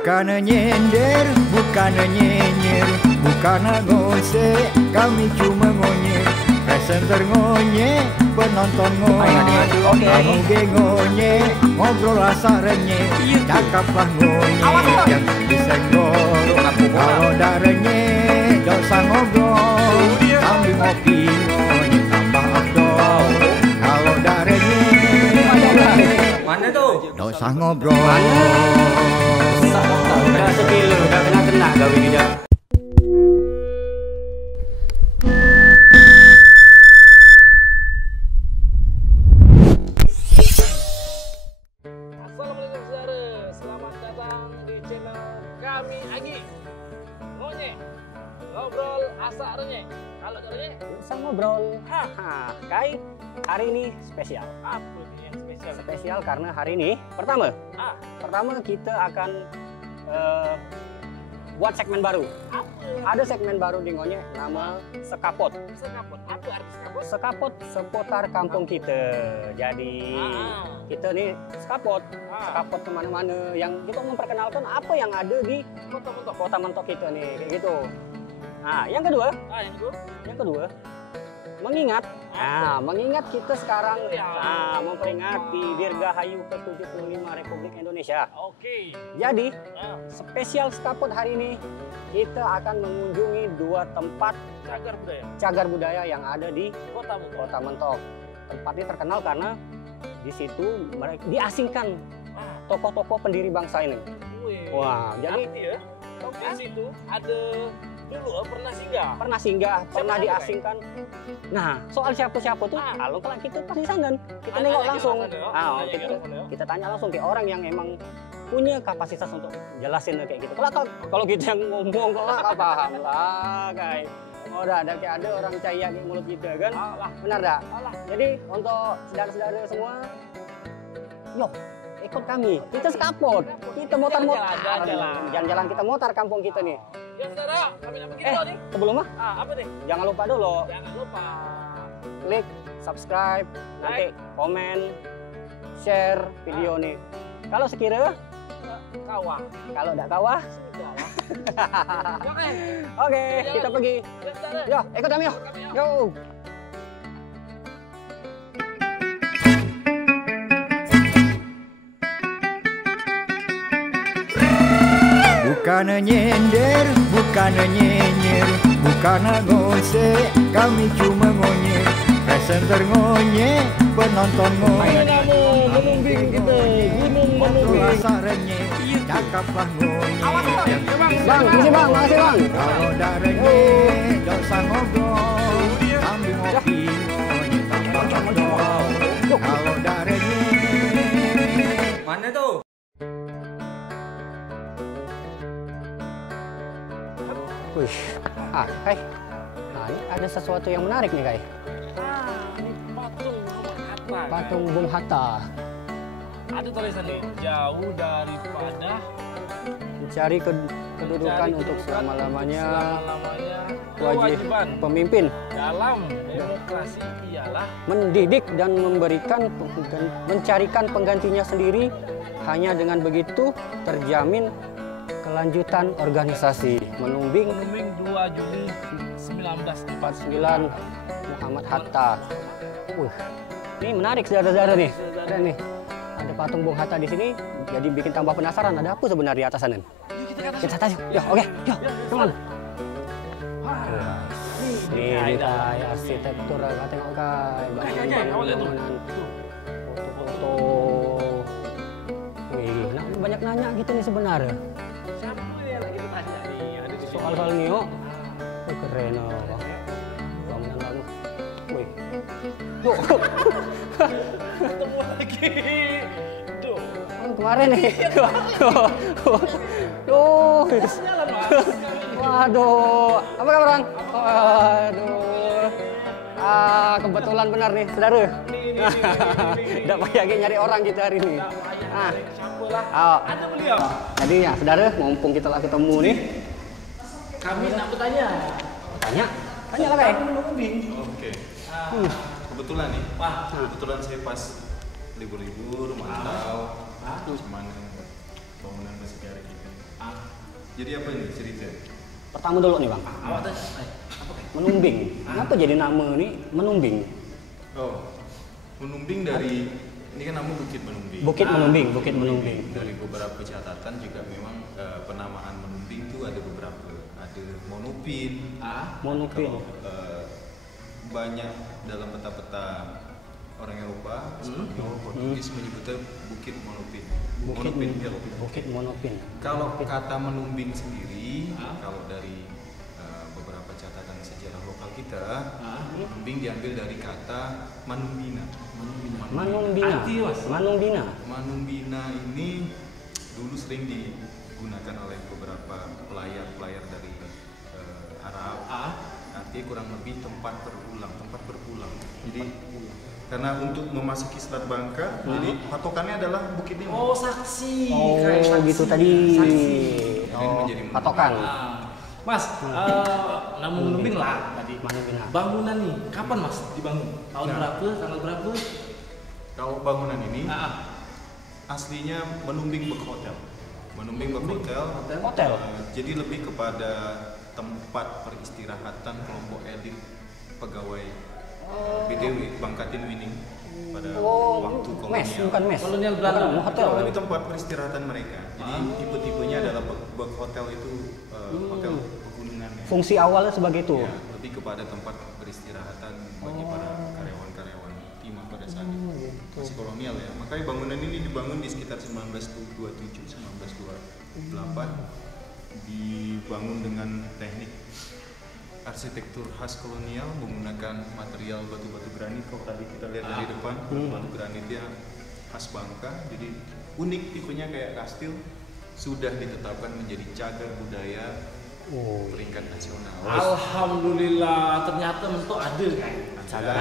Bukan nyender, bukan nyinyir, bukan ngosek, kami cuma ngonyek. Presenter ngonyek, penonton ngonyek, kamu ge ngonyek, ngobrol rasa renyek, cakaplah ngonyek, jangan disenggol. Kalau dah renyek, dosa ngobrol, sambil ngopi ngonyek tambah afdol. Kalau dah renyek, mana tuh? dosa ngobrol. Udah sekilo, udah kena gawe dia. Assalamualaikum saudara, selamat datang di channel kami Agi Ngonyek, ngobrol asak renyek. Kalau renyek, Bisa ngobrol. Haha, Kai, hari ini spesial. apa nih yang spesial? Spesial karena hari ini pertama kita akan buat segmen baru. Apa? Ada segmen baru di Ngonyek, nama Sekapot. Sekapot, apa arti sekapot? Sekapot seputar kampung kita. Jadi kita nih sekapot kemana-mana yang kita memperkenalkan apa yang ada di kota mentok kita nih, kayak gitu. Nah, yang kedua, mengingat kita sekarang memperingati Dirgahayu ke-75 Republik Indonesia. Oke. Jadi, spesial Sekapot hari ini kita akan mengunjungi dua tempat cagar budaya yang ada di Kota Mentok. Tempat ini terkenal karena di situ mereka diasingkan tokoh-tokoh pendiri bangsa ini. Wah, jadi di situ ada dulu pernah singgah, pernah diasingkan. Nah, soal siapa-siapa tuh, kalau kita pasti sandan, kita nengok langsung. Kita tanya langsung ke orang yang emang punya kapasitas untuk jelasin kayak gitu. Kalau kita yang ngomong kok nggak paham lah, guys. Oh, ada orang caya di mulut kita kan? Benar dah. Jadi untuk saudara-saudara semua, yuk ikut kami. Kita sekapot. Kita motor-motor. Jalan-jalan kita motor kampung kita nih. Ya saudara, kami dapat kita nih. Sebelum Apa nih? jangan lupa dulu Jangan lupa klik subscribe, nanti komen, share video nih. Kalau sekira, kawah. kalau tidak kawah, Sudah lah. oke, kita pergi. Ya saudara. Yo, ikut kami yuk. Yo. Bukan nyender, bukan nyinyir, bukan ngosek, kami cuma ngonyek. Presenter ngonyek, penonton ngonyek, Menumbing kita, gunung ngobrol menumbing. rasa renyek, cakaplah ngonyek. Bang, misi bang, makasih bang. Kalau dah renyek, dosa ngobrol, sambil ngopi ngonyek tambah afdol. Kalau dah renyek, Mana tuh? Wih, Kai. Nah, ini ada sesuatu yang menarik nih, Kai. Ini patung Muhammad Hatta. Patung Bung Hatta. Ada tulisan nih, jauh daripada Mencari kedudukan untuk selama-lamanya. Kewajiban Pemimpin dalam demokrasi ialah mendidik dan mencarikan penggantinya sendiri. Hanya dengan begitu terjamin kelanjutan organisasi. Menumbing 2 Juli 1949. Muhammad Hatta. Ini menarik saudara-saudara nih. Keren nih. Ada patung Bung Hatta di sini. Jadi bikin tambah penasaran ada apa sebenarnya di atas sana. Kita tanya. Yuk, oke. Yuk, come on. Ini kayak arsitektur, tengok Kai. Bangunan. Foto-foto. Wih, banyak nanya gitu nih sebenarnya. Siapa yang lagi ditanya nih? Ada di Soal Nio, keren loh. Bangunan. Wih, tuh. ketemu lagi. Tuh. Kemarin nih. Tuh. Waduh, apa kabar Bang? Waduh. Kebetulan benar nih, saudara. Tidak payah nyari orang kita hari ini. Ada beliau. Jadi ya, saudara, mumpung kita lah ketemu nih. Kami nak bertanya. Tanya lah Kai. Oke. Kebetulan nih, kebetulan saya pas libur-libur mantau gimana bangunan bersejarah kita. Jadi apa ini cerita? Pertama dulu nih Bang, Awak tanya, apa kayak? Menumbing. Kenapa jadi nama nih Menumbing? Oh, Menumbing dari ini kan nama Bukit Menumbing. Bukit Menumbing, Bukit Menumbing. Dari beberapa catatan juga memang penamaan Menumbing itu ada beberapa. Ada Monopin. Monopin. Kalau, banyak dalam peta-peta orang Eropa, Spanyol, Portugis menyebutnya Bukit Monopin. Monopin Hill. Bukit Monopin. Kalau kata Menumbing sendiri, kalau dari beberapa catatan sejarah lokal kita, Menumbing diambil dari kata Manumbina. Manumbina. Manumbina. Manumbina ini dulu sering digunakan oleh beberapa pelayar dari Arab. Artinya kurang lebih tempat berpulang. Jadi karena untuk memasuki Selat Bangka, jadi patokannya adalah Bukit ini. Oh, saksi. Oh, Kayak saksi. gitu tadi. Saksi. Oh, menjadi patokan. Mas, nama Menumbing lah tadi. Manumbina. Bangunan nih, kapan Mas dibangun? Tahun berapa? Tanggal berapa? Kalau bangunan ini aslinya Menumbing Bek Hotel. Menumbing Bek Hotel. Jadi lebih kepada tempat peristirahatan kelompok elit pegawai BDW Bangkatin Wining pada waktu kolonial. Mes, bukan mes. Kolonial Belanda. Hotel. Lebih tempat peristirahatan mereka. Jadi tipe-tipenya adalah Bek Hotel itu hotel pegunungan. Ya. Fungsi awalnya sebagai itu. Ya, lebih kepada tempat peristirahatan bagi para karyawan-karyawan timah pada saat itu. Masih kolonial ya. Makanya bangunan ini dibangun di sekitar 1927, 1928. Dibangun dengan teknik arsitektur khas kolonial menggunakan material batu-batu granit. Kalau tadi kita lihat dari depan, batu granitnya khas Bangka. Jadi unik, tipenya kayak kastil. Sudah ditetapkan menjadi cagar budaya peringkat nasional. Alhamdulillah, ternyata mentok ada kan. Cagar.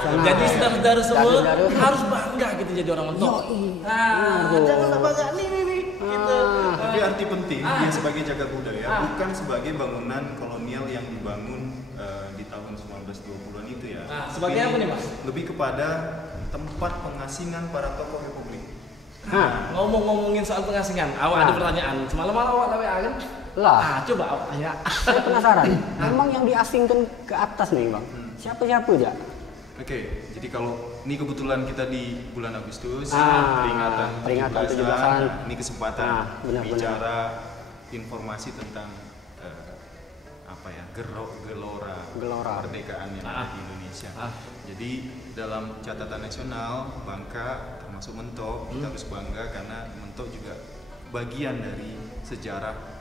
Jadi saudara-saudara semua Saudara-saudara. harus bangga gitu jadi orang mentok. Janganlah bangga nih. Gitu. Tapi arti penting dia sebagai cagar budaya bukan sebagai bangunan kolonial yang dibangun di tahun 1920-an itu ya. Sebagai apa nih Mas? Lebih kepada tempat pengasingan para tokoh republik. Ngomongin soal pengasingan, awak ada pertanyaan. Semalam awak tahu ya kan? Lah, Coba awak tanya. saya penasaran. Memang yang diasingkan ke atas nih Bang. Siapa-siapa aja? Oke, jadi kalau ini kebetulan kita di bulan Agustus, peringatan 17-an. 17-an. Ini kesempatan Benar-benar. bicara informasi tentang apa ya, gelora kemerdekaan yang ada di Indonesia. Jadi dalam catatan nasional, Bangka termasuk Mentok, kita harus bangga karena Mentok juga bagian dari sejarah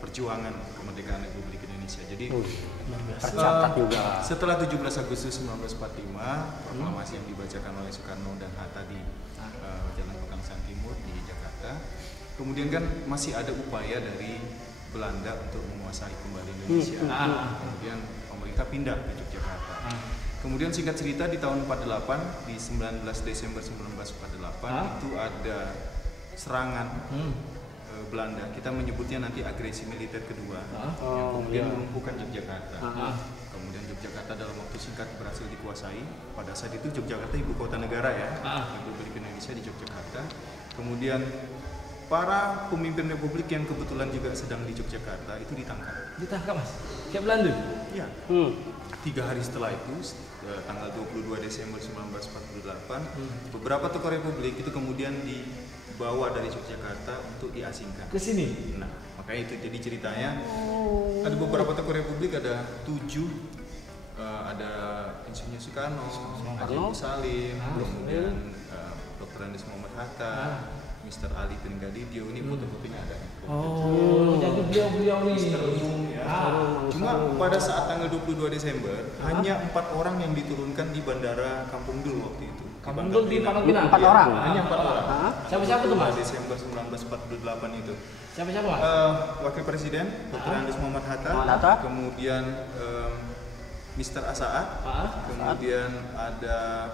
perjuangan kemerdekaan Republik Indonesia. Jadi Tercatat juga. setelah 17 Agustus 1945, proklamasi yang dibacakan oleh Soekarno dan Hatta di Jalan Pegangsaan Timur di Jakarta, kemudian kan masih ada upaya dari Belanda untuk menguasai kembali Indonesia. Kemudian pemerintah pindah ke Yogyakarta. Kemudian singkat cerita di tahun 48, di 19 Desember 1948 itu ada serangan Belanda, kita menyebutnya nanti agresi militer kedua, yang kemudian melumpuhkan Yogyakarta. Kemudian Yogyakarta dalam waktu singkat berhasil dikuasai. Pada saat itu Yogyakarta ibu kota negara ya, Republik Indonesia di Yogyakarta. Kemudian para pemimpin Republik yang kebetulan juga sedang di Yogyakarta itu ditangkap. Ditangkap Mas? Kayak Belanda? Iya. 3 hari setelah itu, tanggal 22 Desember 1948, beberapa tokoh Republik itu kemudian dibawa dari Yogyakarta untuk diasingkan Ke sini? Nah, makanya itu jadi ceritanya. Ada beberapa tokoh Republik, ada 7. Ada Insinyur Soekarno, Haji Agus Salim, kemudian Dr. Andes Muhammad Hatta, Mr. Ali Pringgadityo. Ini foto-fotonya ada. Jadi beliau nih. Cuma pada saat tanggal 22 Desember hanya 4 orang yang diturunkan di Bandara Kampung Dul waktu itu. Kampung Dul di Pangkal Pinang? 4 orang? Hanya 4 orang. Siapa-siapa tuh Mas? Desember 1948 itu. Siapa-siapa Mas? Wakil Presiden Dr. Andes Muhammad Hatta, kemudian Mr. Asaat, kemudian ada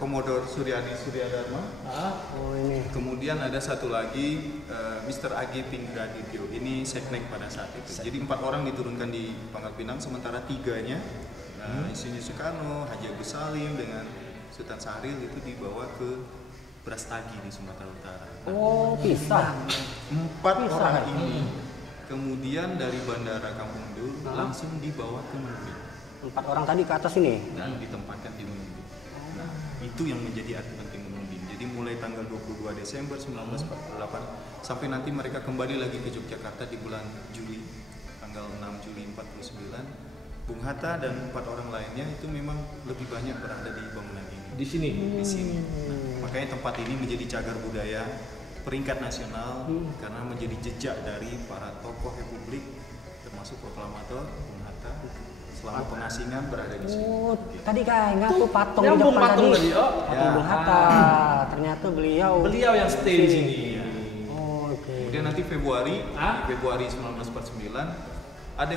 Komodor Suryadi Suryadharma, kemudian ada satu lagi Mr. Agi Pringgadityo. Ini seknek pada saat itu. Jadi 4 orang diturunkan di Pangkal Pinang, sementara 3-nya Insinyur Soekarno, Haji Agus Salim dengan Sultan Syahrir itu dibawa ke Brastagi di Sumatera Utara. Oh, pisah. 4 orang ini kemudian dari Bandara Kampung Dul langsung dibawa ke Menumbing 4 orang tadi ke atas ini. dan ditempatkan di Menumbing. Nah, itu yang menjadi arti penting Menumbing. Jadi mulai tanggal 22 Desember 1948 sampai nanti mereka kembali lagi ke Yogyakarta di bulan Juli, tanggal 6 Juli 49. Bung Hatta dan 4 orang lainnya itu memang lebih banyak berada di bangunan ini. Di sini. Di sini. Nah, makanya tempat ini menjadi cagar budaya peringkat nasional karena menjadi jejak dari para tokoh Republik termasuk proklamator Bung Hatta selama pengasingan berada di sini. Oh, tadi kayak ngaku patung di Nyambung depan patung tadi. tadi, oh. Patung Bung Hatta. Ternyata beliau Yang stay di sini. Oh, oke. Kemudian nanti Februari 1949 ada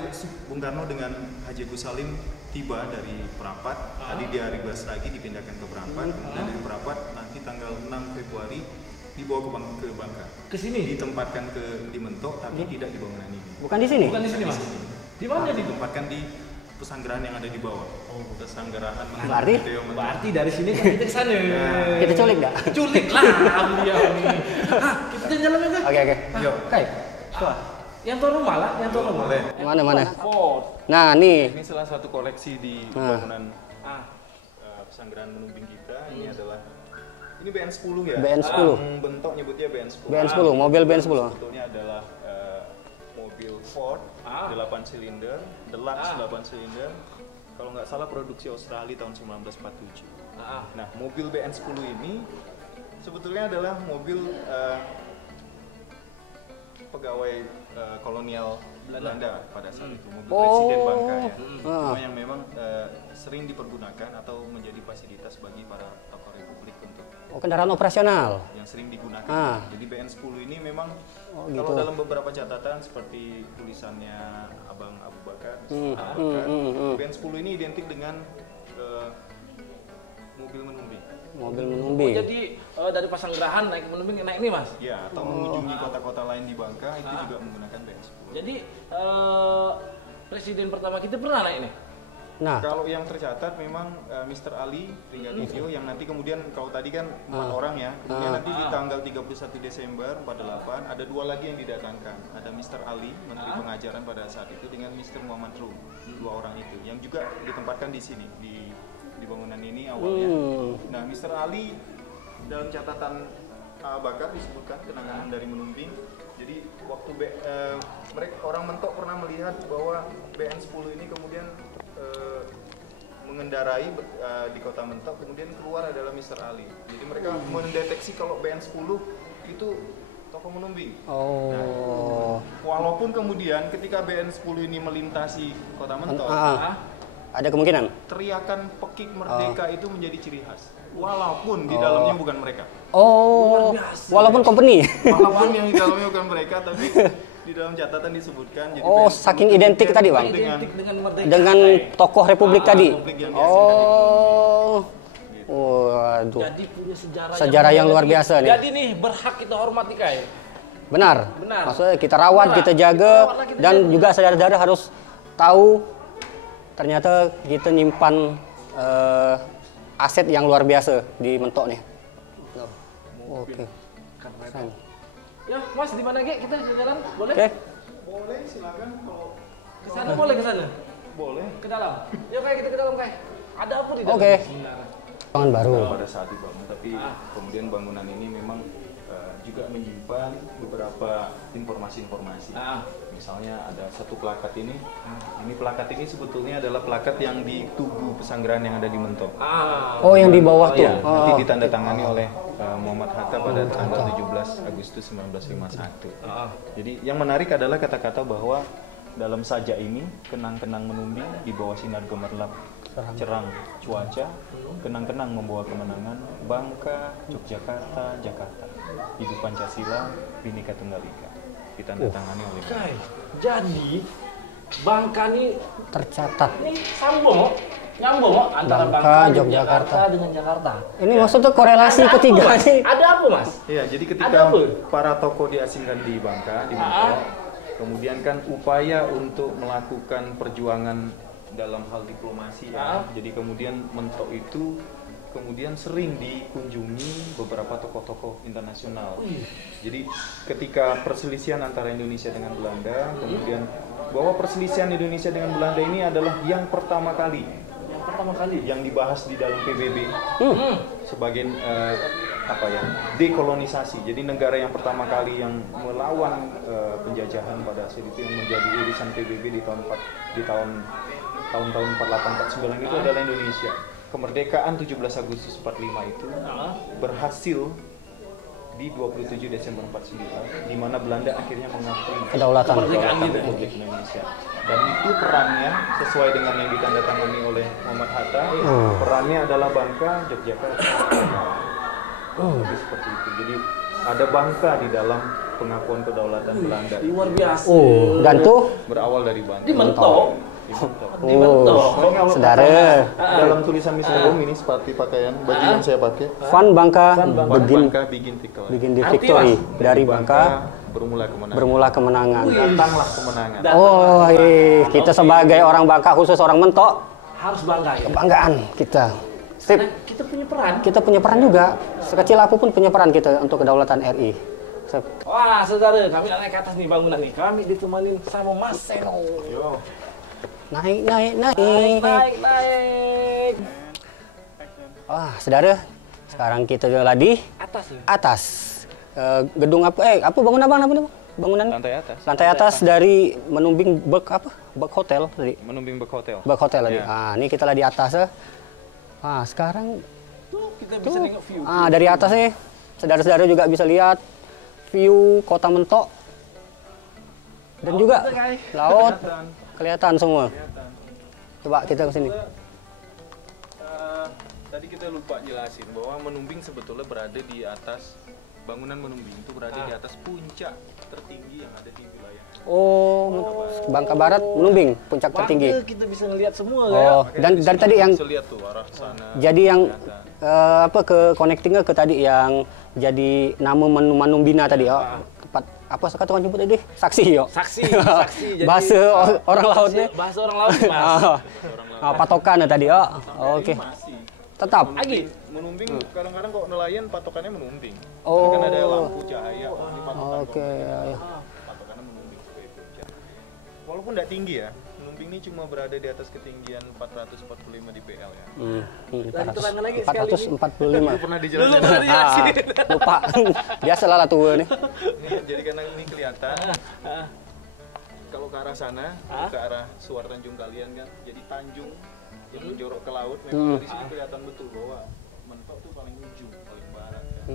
Bung Karno dengan Haji Agus Salim tiba dari Prapat. Tadi dia Ribas lagi dipindahkan ke Prapat, kemudian dari Prapat nanti tanggal 6 Februari dibawa ke Bangka. Ke sini. Ditempatkan di Mentok tapi tidak di bangunan ini. Bukan di sini? Bukan di sini, Mas. Di mana di? Ditempatkan di pesanggerahan yang ada di bawah. Pesanggerahan Berarti dari sini kan kita ke sana. Kita culik nggak? Culik lah beliau nih. Kita jalan kan? Oke. Yuk. Oke. Yang tuan rumah lah, yang tuan rumah. Mana? Ford. Nah, nih. Ini salah satu koleksi di bangunan pesanggerahan Menumbing kita. Ini adalah BN10 ya. BN10. Bentok nyebutnya BN10. BN10, mobil BN10. Sebetulnya adalah mobil Ford 8 silinder, Deluxe 8 silinder. Kalau nggak salah produksi Australia tahun 1947. Nah, mobil BN10 ini sebetulnya adalah mobil pegawai kolonial Belanda pada saat itu, mobil Presiden Bangka ya. Cuma yang memang sering dipergunakan atau menjadi fasilitas bagi para tokoh Republik untuk kendaraan operasional yang sering digunakan. Jadi BN10 ini memang kalau dalam beberapa catatan seperti tulisannya Abang Abu Bakar, BN10 ini identik dengan mobil Menumbing. Mobil Menumbing. Jadi dari Pasanggerahan naik ke Menumbing naik ini, Mas? Ya, atau mengunjungi kota-kota lain di Bangka itu juga menggunakan BN10. Jadi presiden pertama kita pernah naik ini? Nah, Kalau yang tercatat memang Mr. Ali Ringgadisio yang nanti kemudian kalau tadi kan 4 orang ya, kemudian nanti di tanggal 31 Desember 48 ada 2 lagi yang didatangkan. Ada Mr. Ali, Menteri Pengajaran pada saat itu dengan Mr. Muhammad Rum, 2 orang itu yang juga ditempatkan di sini di bangunan ini awalnya. Nah, Mr. Ali dalam catatan Bakar disebutkan kenangan dari Menumbing. Jadi waktu mereka orang Mentok pernah melihat bahwa BN10 ini kemudian mengendarai di kota Mentok, kemudian keluar adalah Mr. Ali. Jadi mereka mendeteksi kalau BN10 itu tokoh Menumbing. Nah, walaupun kemudian ketika BN10 ini melintasi kota Mentok, ada kemungkinan teriakan pekik merdeka itu menjadi ciri khas. Walaupun di dalamnya bukan mereka. Walaupun company. Walaupun yang di dalamnya bukan mereka, tapi di dalam catatan disebutkan. Jadi saking identik tadi, Bang. Dengan tokoh Republik tadi. Waduh. Jadi punya sejarah yang luar biasa nih. Jadi nih berhak kita hormati Kai. Benar. Maksudnya kita rawat, kita jaga, dan juga saudara-saudara harus tahu ternyata kita nyimpan aset yang luar biasa di Mentok nih. Oke. Ya, Mas, di mana Ki? Kita jalan? Boleh? Oke. boleh, silakan kalau Ke sana boleh ke sana? boleh. Ke dalam. Ya kayak kita ke dalam kayak. Ada apa di dalam? Oke. Bangunan baru. Pada saat dibangun, tapi kemudian bangunan ini memang juga menyimpan beberapa informasi-informasi. Misalnya ada satu plakat ini. Ini plakat ini sebetulnya adalah plakat yang di tugu pesanggrahan yang ada di Mentok. Oh, yang di bawah tuh. Ya, nanti ditandatangani oleh Muhammad Hatta pada tanggal 17 Agustus 1951. Jadi yang menarik adalah kata-kata bahwa dalam sajak ini kenang-kenang Menumbing di bawah sinar gemerlap cerang cuaca, kenang-kenang membawa kemenangan Bangka, Yogyakarta, Jakarta. Ibu Pancasila, Bhinneka Tunggal Ika. Ditandatangani oleh Kai. Jadi Bangka ini Tercatat. ini sambung, nyambung antara Bangka, Bangka, Yogyakarta Yogyakarta dengan Jakarta. Ini maksudnya korelasi Ada ketiga apa, Mas? nih. Ada apa, Mas? Iya, jadi Ada ketika apa? para tokoh diasingkan di Bangka, di Mentok, kemudian kan upaya untuk melakukan perjuangan dalam hal diplomasi ya. Jadi kemudian Mentok itu kemudian sering dikunjungi beberapa tokoh-tokoh internasional. Jadi ketika perselisihan antara Indonesia dengan Belanda, kemudian bahwa perselisihan Indonesia dengan Belanda ini adalah yang pertama kali yang dibahas di dalam PBB sebagai dekolonisasi. Jadi negara yang pertama kali yang melawan penjajahan pada saat itu yang menjadi irisan PBB di tahun 48-49 itu adalah Indonesia. Kemerdekaan 17 Agustus 45 itu berhasil di 27 Desember 49, di mana Belanda akhirnya mengakui Kedaulatan Republik Indonesia. Dan itu perannya sesuai dengan yang ditandatangani oleh Muhammad Hatta. Perannya adalah Bangka, Yogyakarta. Jadi seperti itu. Jadi ada Bangka di dalam pengakuan kedaulatan Belanda. Luar biasa. Dan tuh Berawal dari Bangka. Dimentok. saudara. Dalam tulisan Mr. Bom ini seperti pakaian baju yang saya pakai. Fun Bangka Bangka begin victory. begin the victory. Dari Bangka bermula kemenangan. Datanglah kemenangan. Oh, kita sebagai orang Bangka, khusus orang Mentok, Harus bangga ya. kebanggaan kita. Sip. Nah, kita punya peran. Kita punya peran juga. Sekecil apapun punya peran kita untuk kedaulatan RI. Sip. Wah, saudara, kami naik ke atas nih bangunan nih. Kami ditemanin sama Mas Seno. Yo. Naik. Wah, saudara. Sekarang kita jalan di Atas ya. atas. Gedung apa bangunan apa namanya? Bangunan lantai atas dari Menumbing Berg Hotel tadi. Menumbing Berg Hotel. Berg Hotel tadi. Ya. Ini kita lagi di atas ya. Sekarang Tuh, kita bisa nengok view. dari atas nih, saudara-saudara juga bisa lihat view Kota Mentok dan juga laut kelihatan semua. Coba kita ke sini. Tadi kita lupa jelasin bahwa Menumbing sebetulnya berada di atas bangunan Menumbing itu berada di atas puncak tertinggi yang ada di wilayah. Oh, Bangka Barat Menumbing, puncak tertinggi. Kita bisa ngelihat semua Oh, ya. dan dari tadi yang bisa lihat tuh arah sana. jadi yang ke connectingnya ke tadi yang jadi nama Manumbina tadi tempat apa sekarang nyebut tadi saksi yo Saksi. Jadi, bahasa orang laut nih Bahasa orang laut, Mas. patokan tadi oke Masih. tetap Menumbing kadang-kadang kok nelayan patokannya Menumbing. Oh. Kan ada lampu cahaya di patokan. oke Patokannya Menumbing sebagai puncak. Walaupun tidak tinggi ya, Menumbing ini cuma berada di atas ketinggian 445 dpl ya. Lagi terangkan lagi sekali ini. 445 Pernah Dulu dijelaskan. pernah dijelasin. lupa biasalah lah tua nih Jadi karena ini kelihatan kalau ke arah sana, ke arah Suar Tanjung kalian kan, jadi Tanjung yang menjorok ke laut. Memang dari sini kelihatan betul bahwa Mentok tuh paling ujung, paling barat kan.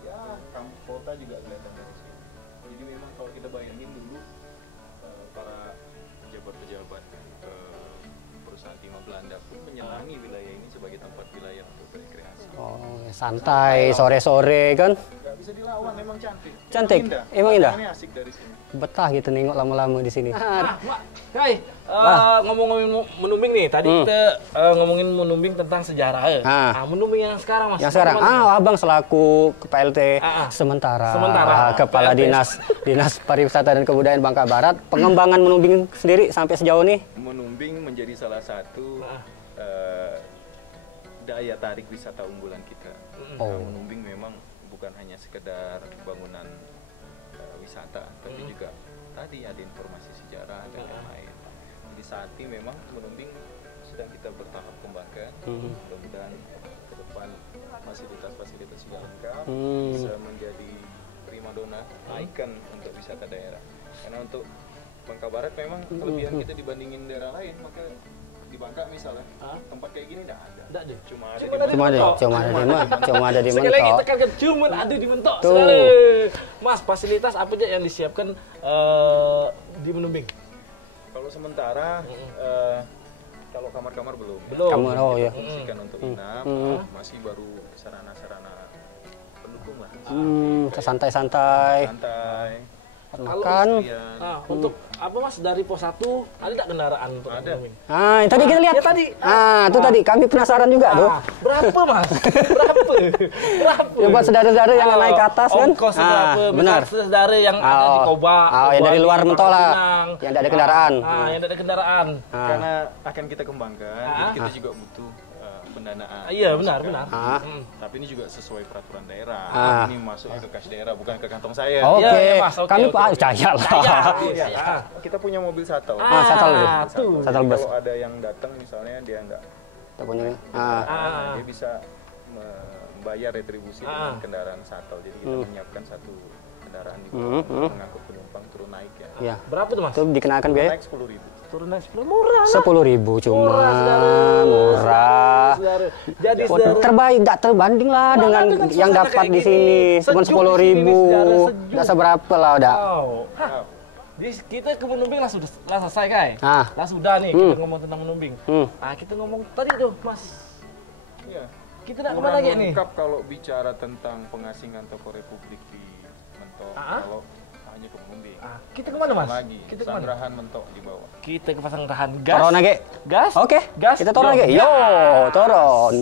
Ya, kampung kota juga kelihatan dari sini. Jadi memang kalau kita bayangin dulu para pejabat-pejabat perusahaan timah Belanda pun menyenangi wilayah ini sebagai tempat wilayah untuk berrekreasi. santai sore-sore kan Nggak bisa dilawan, memang cantik. Cantik? Emang indah? Ini asik dari sini. betah gitu nengok lama-lama di sini Mak, Kai, ngomong-ngomongin Menumbing nih. Tadi kita ngomongin Menumbing tentang sejarah ya. Menumbing yang sekarang Mas. yang sekarang abang selaku PLT sementara Kepala Dinas Pariwisata dan Kebudayaan Bangka Barat, pengembangan Menumbing sendiri sampai sejauh ini Menumbing menjadi salah satu daya tarik wisata unggulan kita. Menumbing memang bukan hanya sekedar bangunan wisata, tapi juga tadi ada informasi sejarah dan lain-lain. Jadi saat ini memang Menumbing sedang kita bertahap kembangkan. Mudah-mudahan ke depan fasilitas-fasilitas juga lengkap, bisa menjadi primadona, ikon untuk wisata daerah. Karena untuk Bangka Barat memang kelebihan kita dibandingin daerah lain, maka di Bangka misalnya tempat kayak gini nggak ada. Nggak ada. Cuma ada di Sekali lagi Mentok. tekankan, cuma ada di Mentok. Tuh. Sekali. Mas, fasilitas apa aja yang disiapkan di Menumbing? Kalau sementara kalau kamar-kamar belum. Kamar, ya. Fungsikan untuk inap, masih baru sarana-sarana pendukung lah. Santai-santai Santai. makan. Untuk apa Mas, dari pos 1 ada nggak kendaraan untuk Menumbing? Yang tadi kita lihat. Ya tadi. Itu tadi kami penasaran juga tuh. Berapa Mas? Berapa? Ya buat saudara-saudara yang naik ke atas kan. Ongkos berapa? Benar. Saudara yang ada di Koba. yang dari Koba luar di Mentok lah. Pinang. Yang tidak ada kendaraan. Yang tidak ada kendaraan. Karena akan kita kembangkan, jadi kita juga butuh pendanaan. Iya, benar. Ah. Tapi ini juga sesuai peraturan daerah. Ah. Ini masuk ke kas daerah, bukan ke kantong saya. Oke, Iya, Mas, oke, kami oke. percaya lah. Iya. Kita punya mobil shuttle. Shuttle bus. tuh. Shuttle bus. Kalau ada yang datang misalnya dia nggak, Kita punya. dia bisa membayar retribusi dengan kendaraan shuttle. Jadi kita menyiapkan satu kendaraan di bawah mengangkut penumpang turun naik ya. Ya. Berapa tuh, Mas? Itu dikenakan biaya Naik 10.000. Turun naik 10 murah. 10.000 cuma. Saudara. Murah. Saudara. Jadi Wah, saudara, terbaik, tidak terbanding lah dengan dengan yang suasana dapat kayak di gini. sini. Cuma Sejuk di sini, 10.000. saudara, sejuk. Tidak seberapa lah udah. wow. Hah. Jadi kita ke Menumbing lah selesai, Kai. Ah. Lah sudah nih kita ngomong tentang Menumbing. Hmm. Kita ngomong tadi tuh, Mas. Iya. Kita nak Kurang kemana lagi nih? lengkap kalau bicara tentang pengasingan toko Republik di Mentok. Kalau hanya ke Menumbing. Kita kemana, Mas? Lagi, Kita kemana? Sanggerahan Mentok di bawah. Kita ke Pasanggrahan. Gas. Turun lagi. Gas. Oke, Gas. kita turun lagi. Yo. Yo, turun.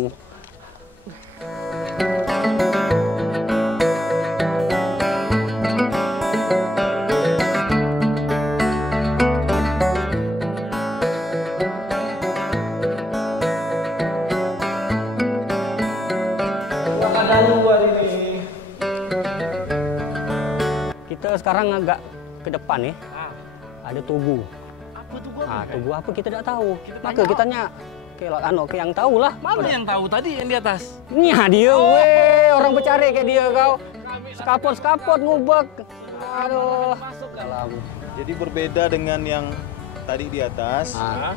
Ada luar ini. Kita sekarang agak ke depan nih. Ada tugu. Apa tuh gua? Tugu apa kita tidak tahu. Kita Maka tanya. kita tanya ke yang tahu lah. Mana yang tahu tadi yang di atas? Nya dia, weh, orang pencari kayak dia kau. Skapot ngubek. Aduh. Masuk kan? Dalam. Jadi berbeda dengan yang tadi di atas. Ah.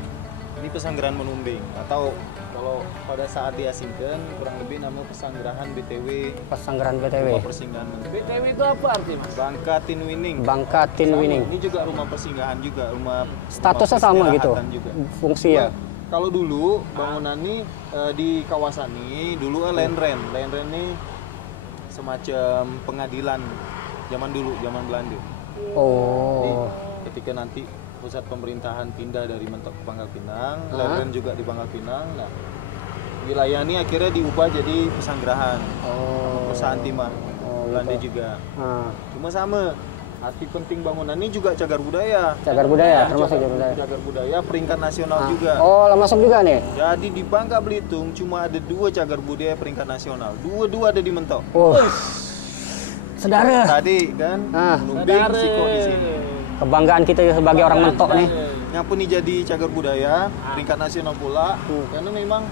Ini Pesanggerahan Menumbing atau kalau pada saat diasingkan kurang lebih nama Pesanggerahan BTW Pasanggrahan BTW. Rumah Persinggahan Menumbing. BTW itu apa arti, Mas? Bangka Tin Winning. Bangka Tin Sama, Winning. Ini juga rumah persinggahan juga, rumah Statusnya rumah sama gitu. peristirahatan juga. Fungsi ya. Kalau dulu bangunan ini di kawasan ini dulu land rent. Land rent ini semacam pengadilan zaman dulu, zaman Belanda. Jadi, Oh. ketika nanti pusat pemerintahan pindah dari Mentok ke Pangkal Pinang, land rent juga di Pangkal Pinang. Nah, wilayah ini akhirnya diubah jadi pesanggerahan. Perusahaan timah. Belanda juga. Cuma sama. Arti penting bangunan ini juga cagar budaya. Cagar budaya, termasuk cagar budaya. Cagar budaya peringkat nasional juga. Oh, lah masuk juga nih. Jadi di Bangka Belitung cuma ada 2 cagar budaya peringkat nasional. Dua ada di Mentok. Oh. Saudara, Tadi kan Menumbing Siko di sini. kebanggaan kita sebagai orang Mentok nih. Yang pun ini jadi cagar budaya peringkat nasional pula. Karena memang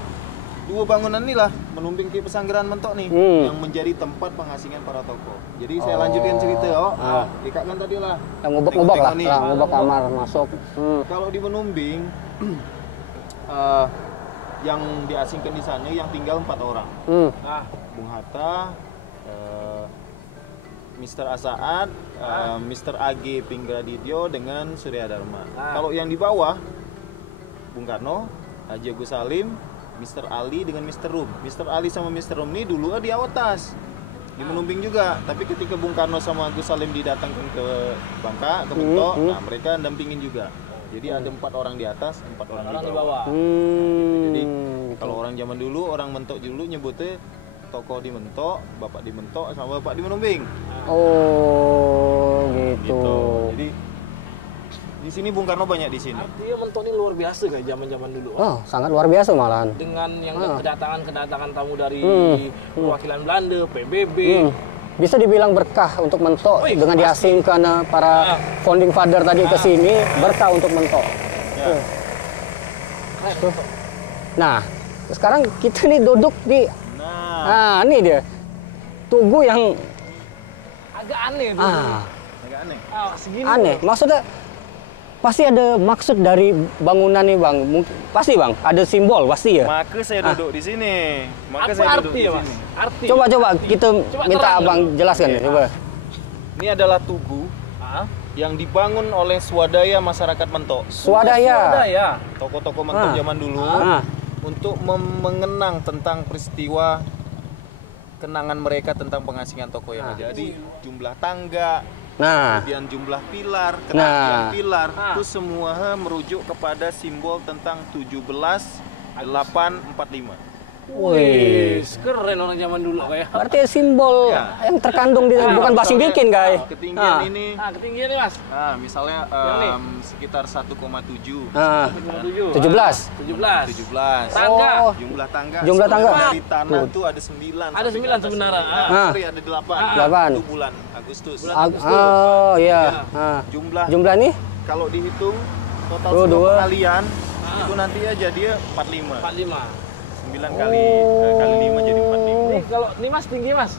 2 bangunan inilah Menumbing ke Pesanggerahan Mentok nih yang menjadi tempat pengasingan para tokoh. Jadi saya lanjutkan cerita. Dikak kan tadi lah. Yang ngubek-ngubek lah, Tengok-tengok nih. ngubek kamar masuk. Kalau di Menumbing yang diasingkan di sana yang tinggal 4 orang. Bung Hatta, Mr. Asaad, Mr. AG Pinggradityo dengan Surya Dharma. Kalau yang di bawah, Bung Karno, Haji Agus Salim, Mr. Ali dengan Mr. Rum. Mr. Ali sama Mr. Rum ini dulu di atas, di Menumbing juga. Tapi ketika Bung Karno sama Agus Salim didatangkan ke Bangka, ke Mentok, nah mereka dampingin juga. Jadi ada 4 orang di atas, 4 orang di bawah. Jadi kalau orang zaman dulu, orang Mentok dulu nyebutnya tokoh di Mentok, bapak di Mentok, sama bapak di Menumbing. Oh, gitu. Jadi di sini Bung Karno banyak di sini. Artinya Mentok ini luar biasa kayak zaman-zaman dulu. Oh, sangat luar biasa malahan. Dengan yang kedatangan tamu dari perwakilan Belanda, PBB. Bisa dibilang berkah untuk Mentok dengan diasingkan para founding father tadi ke sini, berkah untuk Mentok. Ya. Nah, sekarang kita nih duduk di ini dia. Tugu yang Agak aneh tuh. Agak aneh. Segini. aneh. Maksudnya pasti ada maksud dari bangunan nih, Bang. Pasti, Bang. Ada simbol pasti ya. Maka saya duduk di sini. Maka Apa saya duduk arti di ya, Mas? sini. Arti. Coba kita minta terang. Abang jelaskan ya, coba. Ini adalah tugu yang dibangun oleh swadaya masyarakat Mentok. Swadaya. ya. Tokoh-tokoh Mentok zaman dulu untuk mengenang tentang peristiwa kenangan mereka tentang pengasingan tokoh yang ada. Jadi jumlah tangga, Nah, kemudian jumlah pilar, ketinggian pilar itu semua merujuk kepada simbol tentang 17845. wih, Keren orang zaman dulu kayak. Berarti simbol yang terkandung di bukan Basing bikin, guys. Ketinggian ini, Ketinggian nih Mas. nah misalnya nih. sekitar 1,7. 17. 17. Tangga. Oh, Jumlah tangga. Jumlah tangga. Dari tanah tuh ada 9. Ada 9 sebenarnya. Sorry, ada 8. 8. Itu bulan Agustus. Oh iya. Jumlah nih? Kalau dihitung total Oh, semua dua. pengalian itu nanti aja dia 45. 45. 9 kali 5 jadi 45. Ini kalau ini Mas tinggi Mas.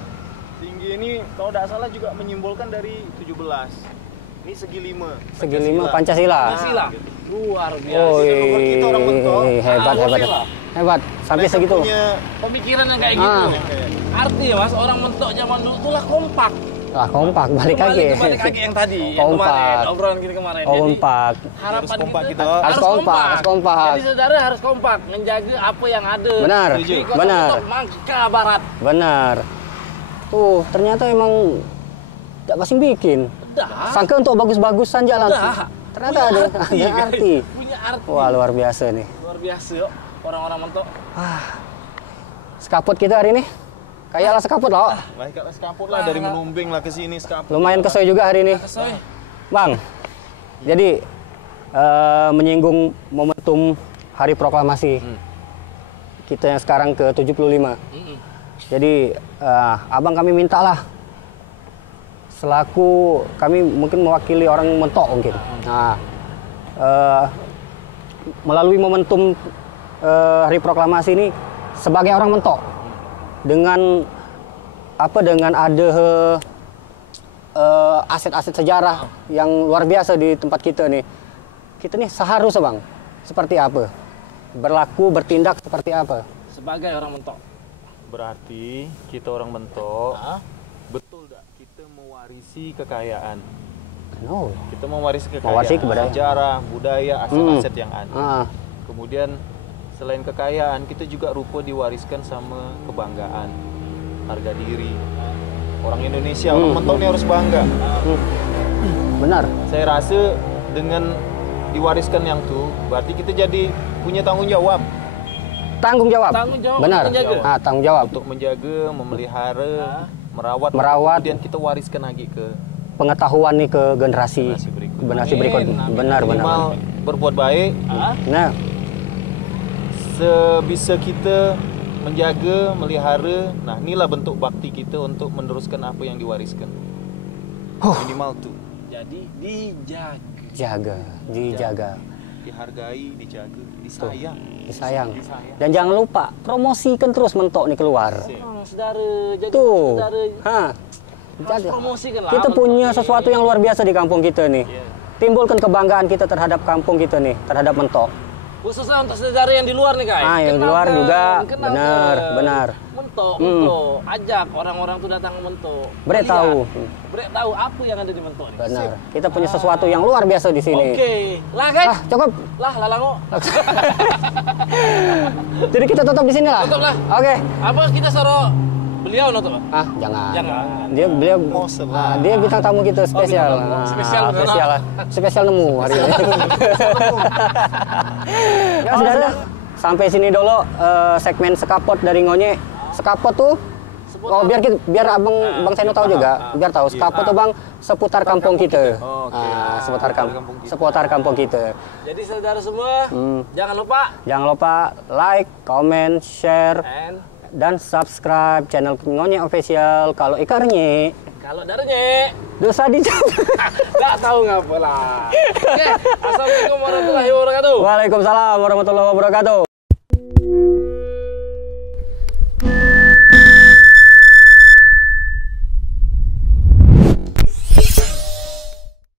Tinggi ini kalau tidak salah juga menyimbolkan dari 17. Ini segi 5. Segi 5 Pancasila. Pancasila. Luar biasa. Oh, Kita orang mentok. hebat. Hebat. Sampai Mereka segitu. punya Pemikiran yang kayak gitu. Arti ya Mas, orang mentok zaman dulu itulah kompak. Kompak, balik lagi. Kembali kaki yang tadi, yang Kompak. kemarin, obrolan kita kemarin. Kompak. Jadi, harapan kompak kita gitu. Harus kompak. Jadi saudara harus kompak, menjaga apa yang ada. Benar, Di Kota benar. Mentok, Mangka Barat. Benar. Tuh, ternyata emang tidak Basing bikin. Dah. Sangka untuk bagus-bagusan jalan. Dah. Ternyata Punya ada guys. arti. Punya arti. Wah, luar biasa nih. Luar biasa yuk, orang-orang mentok. Skaput kita hari ini. Kayaklah skaput lah. Baiklah sekaput lah dari Menumbing lah ke sini sekaput. Lumayan kesoy juga hari ini. Kesoy. Bang, jadi menyinggung momentum Hari Proklamasi kita yang sekarang ke 75. Jadi abang kami mintalah selaku kami mungkin mewakili orang mentok mungkin. Nah, melalui momentum Hari Proklamasi ini sebagai orang mentok dengan ada aset-aset sejarah yang luar biasa di tempat kita nih. Kita nih seharusnya Bang, seperti apa? Berlaku, bertindak seperti apa? Sebagai orang mentok. Berarti kita orang mentok, betul tak kita mewarisi kekayaan. No. Kita mewarisi Mewarisi kekayaan, kebudayaan. sejarah, budaya, aset-aset yang ada. Ah, Kemudian selain kekayaan, kita juga rupa diwariskan sama kebanggaan, harga diri. Orang Indonesia, orang mentok ini harus bangga. benar. Saya rasa dengan diwariskan yang tuh, berarti kita jadi punya tanggung jawab Tanggung jawab. Tanggung jawab Benar. untuk menjaga. Tanggung jawab. untuk menjaga, memelihara, merawat, kemudian kita wariskan lagi ke Pengetahuan nih ke generasi generasi berikut. Amin. Benar. Minimal berbuat baik, Nah, sebisa kita menjaga, melihara. Nah, inilah bentuk bakti kita untuk meneruskan apa yang diwariskan. Minimal tuh. Jadi dijaga. Dihargai, dijaga, disayang. Disayang. Dan jangan lupa promosikan terus mentok nih keluar. saudara, jadi Tuh. saudara Jadi, promosikan lah. kita punya sesuatu yang luar biasa di kampung kita nih. Timbulkan kebanggaan kita terhadap kampung kita nih, terhadap mentok. Khususnya untuk saudara yang di luar nih guys. Yang di luar juga benar. Mentok. Ajak orang-orang tuh datang ke Mentok. Brek Lihat. tahu. Brek tahu apa yang ada di Mentok nih. Benar. Kita punya sesuatu yang luar biasa di sini. Oke. Lah guys. Cukup. Lah lalango. Jadi kita tutup di sini lah. Tutup lah. Oke. Apa kita suruh beliau nonton? Jangan. Jangan. Beliau dia bintang tamu kita spesial. bintang tamu. Spesial, spesial lah. Spesial nemu hari ini. Ya sudah. Sampai sini dulu segmen Sekapot dari Ngonye. Sekapot tuh biar Bang Seno tahu juga, biar tahu Sekapot tuh Bang seputar kampung kita. Seputar kampung kita. Jadi saudara semua, jangan lupa like, comment, share, dan subscribe channel Ngonye Official. Kalau ikarnya, kalau darahnya dosa dijawab. nggak tahu ngapa lah. Oke, assalamualaikum warahmatullahi wabarakatuh. Waalaikumsalam warahmatullahi wabarakatuh.